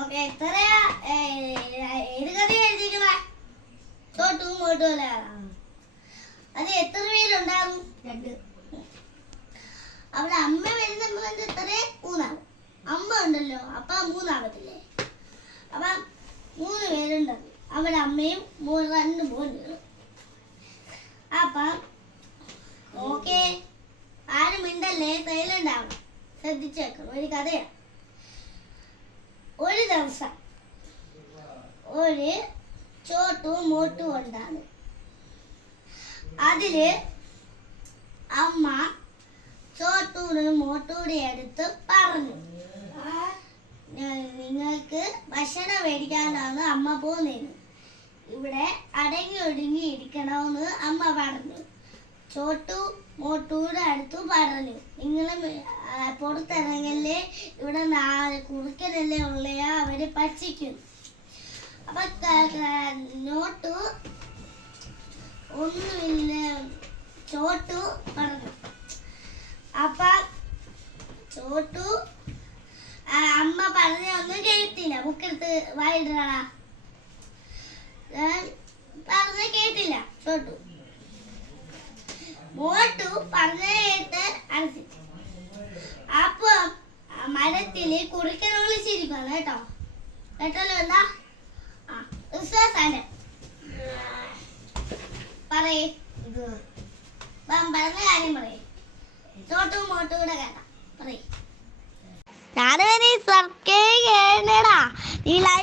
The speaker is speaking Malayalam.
ഓക്കെ എത്ര ഏത് കഥ എഴുതിക്കണേ? ചോട്ടു മോട്ടു അല്ല. അത് എത്ര പേരുണ്ടാകും? 2. അവിടെ അമ്മ വരുന്ന എത്ര? 3 ആവും. അമ്മ ഉണ്ടല്ലോ, അപ്പൊ 3 ആവത്തില്ലേ? അപ്പൊ 3 പേരുണ്ടാവും. അവിടെ അമ്മയും 2 മോനുകളും. അപ്പൊ ഓക്കെ, ആരും മിണ്ടല്ലേ, സൈലന്റ് ആവണം, ശ്രദ്ധിച്ചേക്കണം. ഒരു കഥയാണ്. ഒരു ദിവസം ഒരു ചോട്ടു മോട്ടു ഉണ്ടാണ്. അതില് അമ്മ ചോട്ടൂടെ മോട്ടൂടെ അടുത്ത് പറഞ്ഞു, നിങ്ങൾക്ക് ഭക്ഷണം മേടിക്കാനാണ് അമ്മ പോകുന്നത്. ഇവിടെ അടങ്ങി ഒടുങ്ങി ഇരിക്കണമെന്ന് അമ്മ പറഞ്ഞു. ചോട്ടു മോട്ടൂടെ അടുത്ത് പറഞ്ഞു, നിങ്ങൾ പുറത്തിറങ്ങല്ലേ, ഇവിടെ 4 കുറുക്കനല്ലേ ഉള്ളയാ, അവര് പച്ചിക്കും. അപ്പൊ നോട്ടു ഒന്നുമില്ല ചോട്ടു പറഞ്ഞു. അപ്പൊ ചോട്ടു അമ്മ പറഞ്ഞൊന്നും കേട്ടില്ല. ബുക്കെടുത്ത് വായിടണ പറഞ്ഞ കേട്ടില്ല ചോട്ടു. മോട്ടു പറഞ്ഞ കേട്ട് അനുസരിച്ചു. അപ്പൊ മരത്തില് കുറുക്കൻ ഒളിച്ചിരിക്കണം കേട്ടോ. കേട്ടല്ലോ? എന്താ വിശ്വാസാണ് പറയേ, പറഞ്ഞ കാര്യം പറയേ. ചോട്ടു മോട്ടു കൂടെ കേട്ടാ പറയേ. ഞാനേ സർക്കേ കേടാ ഈ ലൈവ്